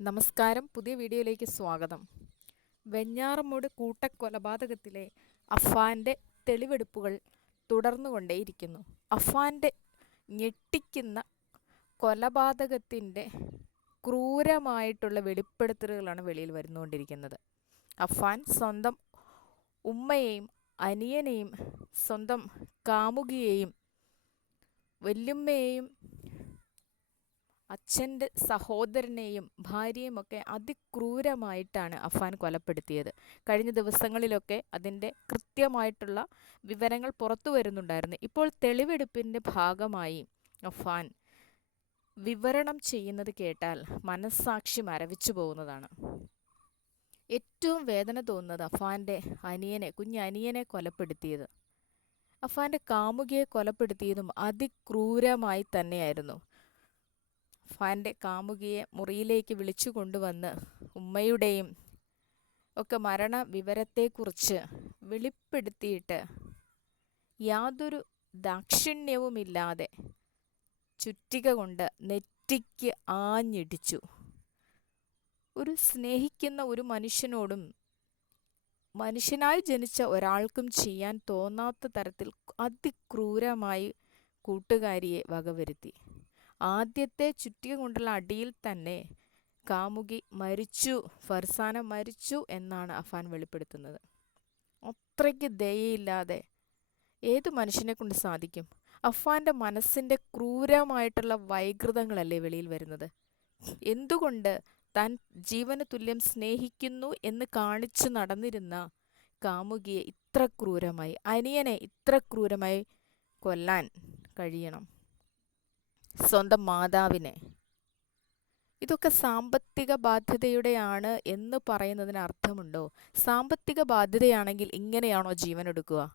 നമസ്കാരം. പുതിയ വീഡിയോയിലേക്ക് സ്വാഗതം. വെഞ്ഞാറമ്മൂട് കൂട്ടക്കൊലപാതകത്തിലെ അഫാന്റെ തെളിവെടുപ്പുകൾ തുടർന്നുകൊണ്ടേയിരിക്കുന്നു. അഫാന്റെ ഞെട്ടിക്കുന്ന കൊലപാതകത്തിന്റെ ക്രൂരമായിട്ടുള്ള വെളിപ്പെടുത്തലുകളാണ് വെളിയിൽ വരുന്നുകൊണ്ടിരിക്കുന്നത്. അഫാൻ സ്വന്തം ഉമ്മയെയും അനിയനെയും സ്വന്തം കാമുകിയെയും വല്യുമ്മയെയും അച്ഛന്റെ സഹോദരനെയും ഭാര്യയുമൊക്കെ അതിക്രൂരമായിട്ടാണ് അഫാൻ കൊലപ്പെടുത്തിയത്. കഴിഞ്ഞ ദിവസങ്ങളിലൊക്കെ അതിന്റെ കൃത്യമായിട്ടുള്ള വിവരങ്ങൾ പുറത്തു വരുന്നുണ്ടായിരുന്നു. ഇപ്പോൾ തെളിവെടുപ്പിന്റെ ഭാഗമായി അഫാൻ വിവരണം ചെയ്യുന്നത് കേട്ടാൽ മനസ്സാക്ഷി മരവിച്ചു പോകുന്നതാണ്. ഏറ്റവും വേദന തോന്നുന്നത് അഫാന്റെ അനിയനെ കുഞ്ഞനിയനെ കൊലപ്പെടുത്തിയത്. അഫാന്റെ കാമുകിയെ കൊലപ്പെടുത്തിയതും അതിക്രൂരമായി തന്നെയായിരുന്നു. ഫാന്റെ കാമുകിയെ മുറിയിലേക്ക് വിളിച്ചു കൊണ്ടുവന്ന് ഉമ്മയുടെയും ഒക്കെ മരണ വിവരത്തെക്കുറിച്ച് വെളിപ്പെടുത്തിയിട്ട് യാതൊരു ദാക്ഷിണ്യവുമില്ലാതെ ചുറ്റിക കൊണ്ട് നെറ്റിക്ക് ആഞ്ഞിടിച്ചു. ഒരു സ്നേഹിക്കുന്ന ഒരു മനുഷ്യനോടും മനുഷ്യനായി ജനിച്ച ഒരാൾക്കും ചെയ്യാൻ തോന്നാത്ത തരത്തിൽ അതിക്രൂരമായി കൂട്ടുകാരിയെ വകവരുത്തി. ആദ്യത്തെ ചുറ്റിക കൊണ്ടുള്ള അടിയിൽ തന്നെ കാമുകി മരിച്ചു ഫർസാന മരിച്ചു എന്നാണ് അഫാൻ വെളിപ്പെടുത്തുന്നത്. അത്രയ്ക്ക് ദയയില്ലാതെ ഏത് മനുഷ്യനെ കൊണ്ട് സാധിക്കും? അഫാന്റെ മനസ്സിന്റെ ക്രൂരമായിട്ടുള്ള വൈകൃതങ്ങളല്ലേ വെളിയിൽ വരുന്നത്? എന്തുകൊണ്ട് താൻ ജീവന് തുല്യം സ്നേഹിക്കുന്നു എന്ന് കാണിച്ചു നടന്നിരുന്ന കാമുകിയെ ഇത്ര ക്രൂരമായി അനിയനെ ഇത്ര ക്രൂരമായി കൊല്ലാൻ കഴിയണം? സ്വന്തം മാതാവിനെ. ഇതൊക്കെ സാമ്പത്തിക ബാധ്യതയുടെയാണ് എന്ന് പറയുന്നതിന് അർത്ഥമുണ്ടോ? സാമ്പത്തിക ബാധ്യതയാണെങ്കിൽ ഇങ്ങനെയാണോ ജീവൻ എടുക്കുക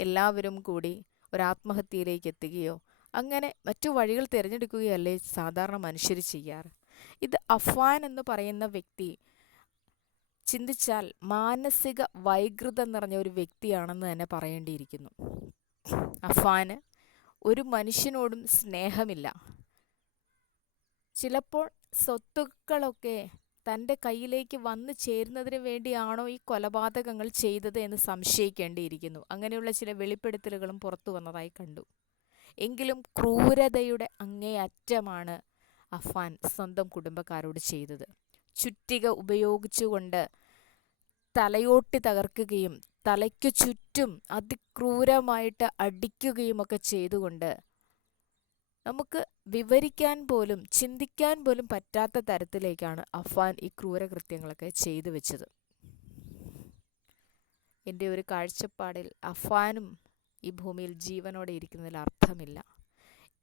എല്ലാവരും കൂടി ഒരാത്മഹത്യയിലേക്ക് എത്തുകയോ അങ്ങനെ മറ്റു വഴികൾ തിരഞ്ഞെടുക്കുകയല്ലേ സാധാരണ മനുഷ്യർ ചെയ്യാറ്? ഇത് അഫ്വാൻ എന്ന് പറയുന്ന വ്യക്തി ചിന്തിച്ചാൽ മാനസിക വൈകൃതം നിറഞ്ഞ ഒരു വ്യക്തിയാണെന്ന് തന്നെ പറയേണ്ടിയിരിക്കുന്നു. അഫാന് ഒരു മനുഷ്യനോടും സ്നേഹമില്ല. ചിലപ്പോൾ സ്വത്തുക്കളൊക്കെ തന്റെ കയ്യിലേക്ക് വന്നു ചേരുന്നതിന് വേണ്ടിയാണോ ഈ കൊലപാതകങ്ങൾ ചെയ്തത് എന്ന് സംശയിക്കേണ്ടിയിരിക്കുന്നു. അങ്ങനെയുള്ള ചില വെളിപ്പെടുത്തലുകളും പുറത്തു വന്നതായി കണ്ടു. എങ്കിലും ക്രൂരതയുടെ അങ്ങേയറ്റമാണ് അഫാൻ സ്വന്തം കുടുംബക്കാരോട് ചെയ്തത്. ചുറ്റിക ഉപയോഗിച്ചുകൊണ്ട് തലയോട്ടി തകർക്കുകയും തലയ്ക്കു ചുറ്റും അതിക്രൂരമായിട്ട് അടിക്കുകയുമൊക്കെ ചെയ്തുകൊണ്ട് നമുക്ക് വിവരിക്കാൻ പോലും ചിന്തിക്കാൻ പോലും പറ്റാത്ത തരത്തിലേക്കാണ് അഫ്വാൻ ഈ ക്രൂരകൃത്യങ്ങളൊക്കെ ചെയ്തു വെച്ചത്. എന്റെ ഒരു കാഴ്ചപ്പാടിൽ അഫ്വാനും ഈ ഭൂമിയിൽ ജീവനോടെ ഇരിക്കുന്നതിൽ അർത്ഥമില്ല.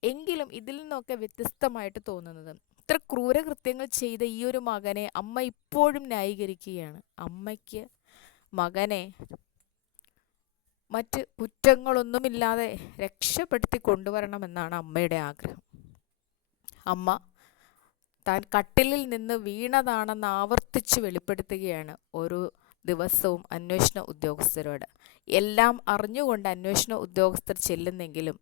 എങ്കിലും ഇതിൽ നിന്നൊക്കെ വ്യത്യസ്തമായിട്ട് തോന്നുന്നത് ഇത്ര ക്രൂരകൃത്യങ്ങൾ ചെയ്ത ഈ ഒരു മകനെ അമ്മ ഇപ്പോഴും ന്യായീകരിക്കുകയാണ്. അമ്മയ്ക്ക് മകനെ മറ്റ് കുറ്റങ്ങളൊന്നുമില്ലാതെ രക്ഷപ്പെടുത്തി കൊണ്ടുവരണമെന്നാണ് അമ്മയുടെ ആഗ്രഹം. അമ്മ താൻ കട്ടിലിൽ നിന്ന് വീണതാണെന്ന് ആവർത്തിച്ച് വെളിപ്പെടുത്തുകയാണ് ഓരോ ദിവസവും അന്വേഷണ ഉദ്യോഗസ്ഥരോട്. എല്ലാം അറിഞ്ഞുകൊണ്ട് അന്വേഷണ ഉദ്യോഗസ്ഥർ ചെല്ലുന്നെങ്കിലും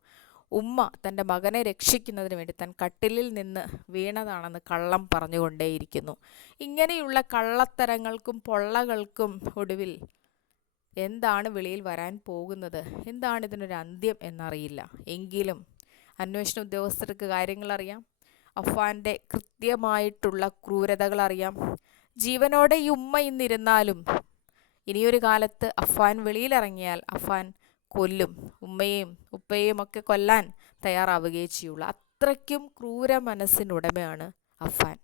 ഉമ്മ തന്റെ മകനെ രക്ഷിക്കുന്നതിന് വേണ്ടി താൻ കട്ടിലിൽ നിന്ന് വീണതാണെന്ന് കള്ളം പറഞ്ഞുകൊണ്ടേയിരിക്കുന്നു. ഇങ്ങനെയുള്ള കള്ളത്തരങ്ങൾക്കും പൊള്ളകൾക്കും ഒടുവിൽ എന്താണ് വെളിയിൽ വരാൻ പോകുന്നത്? എന്താണ് ഇതിനൊരു അന്ത്യം എന്നറിയില്ല. എങ്കിലും അന്വേഷണ ഉദ്യോഗസ്ഥർക്ക് കാര്യങ്ങൾ അറിയാം. അഫാന്റെ കൃത്യമായിട്ടുള്ള ക്രൂരതകൾ അറിയാം. ജീവനോടെ ഈ ഉമ്മ ഇന്നിരുന്നാലും ഇനിയൊരു കാലത്ത് അഫാൻ വെളിയിലിറങ്ങിയാൽ അഫാൻ കൊല്ലും. ഉമ്മയെയും ഉപ്പയെയും ഒക്കെ കൊല്ലാൻ തയ്യാറാവുകയേ ചെയ്യുള്ളൂ. അത്രയ്ക്കും ക്രൂര മനസ്സിനുടമയാണ് അഫാൻ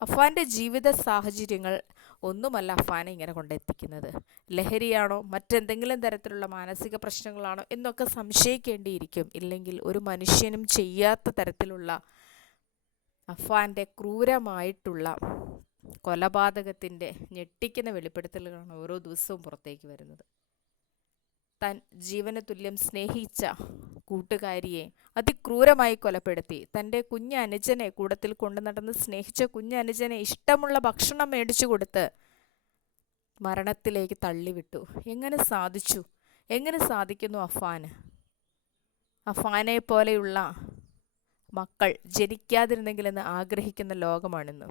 അഫാന്റെ ജീവിത സാഹചര്യങ്ങൾ ഒന്നുമല്ല അഫാനെ ഇങ്ങനെ കൊണ്ടെത്തിക്കുന്നത്. ലഹരിയാണോ മറ്റെന്തെങ്കിലും തരത്തിലുള്ള മാനസിക പ്രശ്നങ്ങളാണോ എന്നൊക്കെ സംശയിക്കേണ്ടിയിരിക്കും. ഇല്ലെങ്കിൽ ഒരു മനുഷ്യനും ചെയ്യാത്ത തരത്തിലുള്ള അഫാന്റെ ക്രൂരമായിട്ടുള്ള കൊലപാതകത്തിന്റെ ഞെട്ടിക്കുന്ന വെളിപ്പെടുത്തലുകളാണ് ഓരോ ദിവസവും പുറത്തേക്ക് വരുന്നത്. താൻ ജീവന തുല്യം സ്നേഹിച്ച കൂട്ടുകാരിയെ അതിക്രൂരമായി കൊലപ്പെടുത്തി. തന്റെ കുഞ്ഞനുജനെ കൂടത്തിൽ കൊണ്ടു നടന്ന് സ്നേഹിച്ച കുഞ്ഞനുജനെ ഇഷ്ടമുള്ള ഭക്ഷണം മേടിച്ചു കൊടുത്ത് മരണത്തിലേക്ക് തള്ളിവിട്ടു. എങ്ങനെ സാധിച്ചു? എങ്ങനെ സാധിക്കുന്നു അഫാന് അഫാനെ പോലെയുള്ള മക്കൾ ജനിക്കാതിരുന്നെങ്കിലെന്ന് ആഗ്രഹിക്കുന്ന ലോകമാണിന്ന്.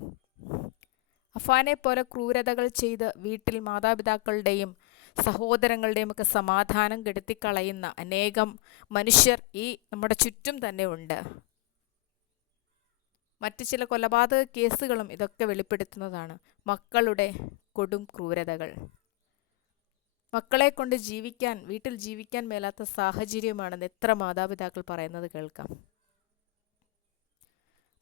അഫാനെ പോലെ ക്രൂരതകൾ ചെയ്ത് വീട്ടിൽ മാതാപിതാക്കളുടെയും സഹോദരങ്ങളുടെയും ഒക്കെ സമാധാനം കെടുത്തിക്കളയുന്ന അനേകം മനുഷ്യർ ഈ നമ്മുടെ ചുറ്റും തന്നെ ഉണ്ട്. മറ്റു ചില കൊലപാതക കേസുകളും ഇതൊക്കെ വെളിപ്പെടുത്തുന്നതാണ്. മക്കളുടെ കൊടും ക്രൂരതകൾ. മക്കളെ കൊണ്ട് ജീവിക്കാൻ വീട്ടിൽ ജീവിക്കാൻ മേലാത്ത സാഹചര്യമാണെന്ന് എത്ര മാതാപിതാക്കൾ പറയുന്നത് കേൾക്കാം.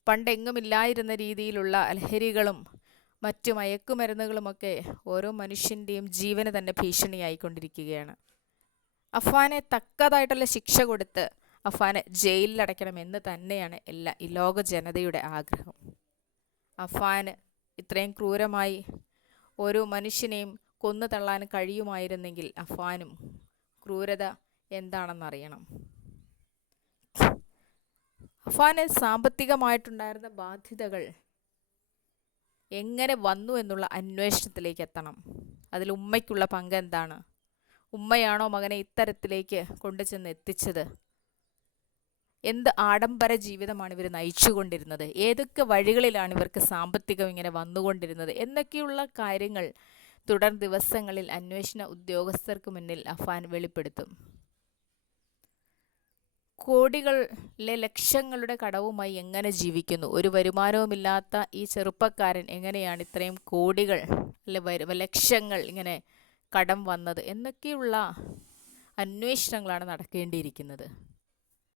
പണ്ടെങ്ങുമില്ലായിരുന്ന രീതിയിലുള്ള ലഹരികളും മറ്റു മയക്കുമരുന്നുകളുമൊക്കെ ഓരോ മനുഷ്യന്റെയും ജീവന് തന്നെ ഭീഷണിയായിക്കൊണ്ടിരിക്കുകയാണ്. അഫ്വാനെ തക്കതായിട്ടുള്ള ശിക്ഷ കൊടുത്ത് അഫ്വാനെ ജയിലിലടയ്ക്കണം എന്ന് തന്നെയാണ് എല്ലാ ഈ ലോക ജനതയുടെ ആഗ്രഹം. അഫ്വാന് ഇത്രയും ക്രൂരമായി ഓരോ മനുഷ്യനെയും കൊന്നു തള്ളാൻ കഴിയുമായിരുന്നെങ്കിൽ അഫ്വാനും ക്രൂരത എന്താണെന്നറിയണം. അഫ്വാന് സാമ്പത്തികമായിട്ടുണ്ടായിരുന്ന ബാധ്യതകൾ എങ്ങനെ വന്നു എന്നുള്ള അന്വേഷണത്തിലേക്ക് എത്തണം. അതിൽ ഉമ്മയ്ക്കുള്ള പങ്ക് എന്താണ്? ഉമ്മയാണോ മകനെ ഇത്തരത്തിലേക്ക് കൊണ്ടുചെന്ന് എത്തിച്ചത്? എന്ത് ആഡംബര ജീവിതമാണ് ഇവർ നയിച്ചുകൊണ്ടിരുന്നത്? ഏതൊക്കെ വഴികളിലാണ് ഇവർക്ക് സാമ്പത്തികം ഇങ്ങനെ വന്നുകൊണ്ടിരുന്നത്? എന്നൊക്കെയുള്ള കാര്യങ്ങൾ തുടർ ദിവസങ്ങളിൽ അന്വേഷണ ഉദ്യോഗസ്ഥർക്ക് മുന്നിൽ അഫാൻ വെളിപ്പെടുത്തും. കോടികളിലെ ലക്ഷങ്ങളുടെ കടവുമായി എങ്ങനെ ജീവിക്കുന്നു? ഒരു വരുമാനവുമില്ലാത്ത ഈ ചെറുപ്പക്കാരൻ എങ്ങനെയാണ് ഇത്രയും കോടികൾ അല്ലെ ലക്ഷങ്ങൾ ഇങ്ങനെ കടം വന്നത്? എന്നൊക്കെയുള്ള അന്വേഷണങ്ങളാണ് നടക്കേണ്ടിയിരിക്കുന്നത്.